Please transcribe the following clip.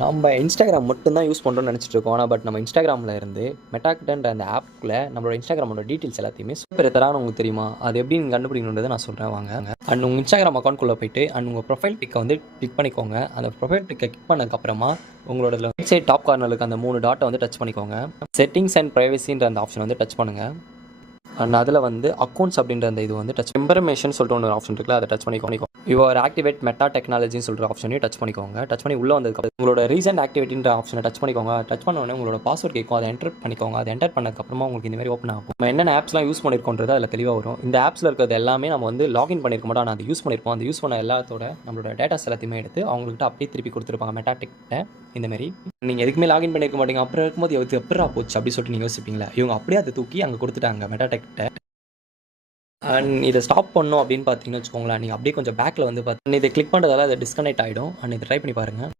நம்ம இன்ஸ்டாகிராம் மட்டும் தான் யூஸ் பண்ணுறோம்னு நினச்சிட்டு இருக்கோம். ஆனால் நம்ம இன்ஸ்டாகிராமில் இருந்து மெட்டாகிட்டன்ற அந்த ஆப்ல நம்மளோட இன்ஸ்டாகிராமோட டீட்டெயில்ஸ் எல்லாத்தையுமே சூப்பர் தரான்னு உங்களுக்கு தெரியுமா? அது எப்படி நீங்கள் கண்டுபிடிக்கணுன்றதை நான் சொல்கிறேன் வாங்க. அண்ட் உங்கள் இன்ஸ்டாகிராம் அக்கௌண்ட்குள்ளே போயிட்டு அண்ட் உங்கள் ப்ரொஃபைல் பிக்கை வந்து கிளிக் பண்ணிக்கோங்க. அந்த ப்ரொஃபைல் பிக்கை கிளிக் பண்ணதுக்கப்புறமா உங்களோட ரைட் சைட் டாப் கார்னருக்கு அந்த 3 டாட்டை வந்து டச் பண்ணிக்கோங்க. செட்டிங்ஸ் அண்ட் ப்ரைவசின்ற அந்த ஆப்ஷன் வந்து டச் பண்ணுங்கள். அண்ட் அதில் வந்து அக்கௌண்ட்ஸ் அப்படின்ற அந்த இது வந்து டச் இன்ஃபர்மேஷன் சொல்லிட்டு ஒரு ஆப்ஷன் இருக்குல்ல, அதை டச் பண்ணிக்கோங்க. யுவர் ஆக்டிவேட் மெட்டா டெக்னாலஜின்னு சொல்கிற ஆப்ஷனையும் டச் பண்ணிக்கோங்க. டச் பண்ணி உள்ளே வந்ததுக்கு உங்களோட ரீசெண்ட் ஆக்டிவிட்டின்ற ஆப்ஷனை டச் பண்ணிக்கோங்க. டச் பண்ண உடனே உங்களோட பாஸ்வேர்ட் கேட்கும், அதை என்டர் பண்ணிக்கோங்க. அதை என்டர் பண்ணதுக்கப்புறமா உங்களுக்கு இந்த மாதிரி ஓப்பன் ஆகும். நம்ம என்னென்ன ஆப்ஸ்லாம் யூஸ் பண்ணியிருக்கோன்றது அதில் தெளிவாக வரும். இந்த ஆப்ஸில் இருக்கிறது எல்லாமே நம்ம வந்து லாகின் பண்ணியிருக்க மாட்டோம், ஆனால் அதை யூஸ் பண்ணியிருப்போம். அந்த யூஸ் பண்ண எல்லாத்தோட நம்மளோட டேட்டாஸ் எல்லாத்தையுமே எடுத்து அவங்கள்ட்ட அப்படியே திருப்பி கொடுத்துருப்பாங்க மெட்டா டெக்கிட்ட. இந்தமாரி நீங்கள் எதுக்குமே லாகின் பண்ணியிருக்க மாட்டீங்க. அப்புறம் இருக்கும்போது எப்படா போச்சு அப்படி சொல்லிட்டு நீங்கள் யோசிப்பீங்களா? இவங்க அப்படியே அதை தூக்கி அங்கே கொடுத்துட்டாங்க மெட்டா டெக்கிட்ட. அண்ட் இதை ஸ்டாப் பண்ணணும் அப்படின்னு பார்த்தீங்கன்னு வச்சுக்கோங்களேன், நீங்கள் அப்படியே கொஞ்சம் பேக்கில் வந்து இதை கிளிக் பண்ணுறதால அதை டிஸ்கனெக்ட் ஆகிடும். அண்ட் இதை ட்ரை பண்ணி பாருங்கள்.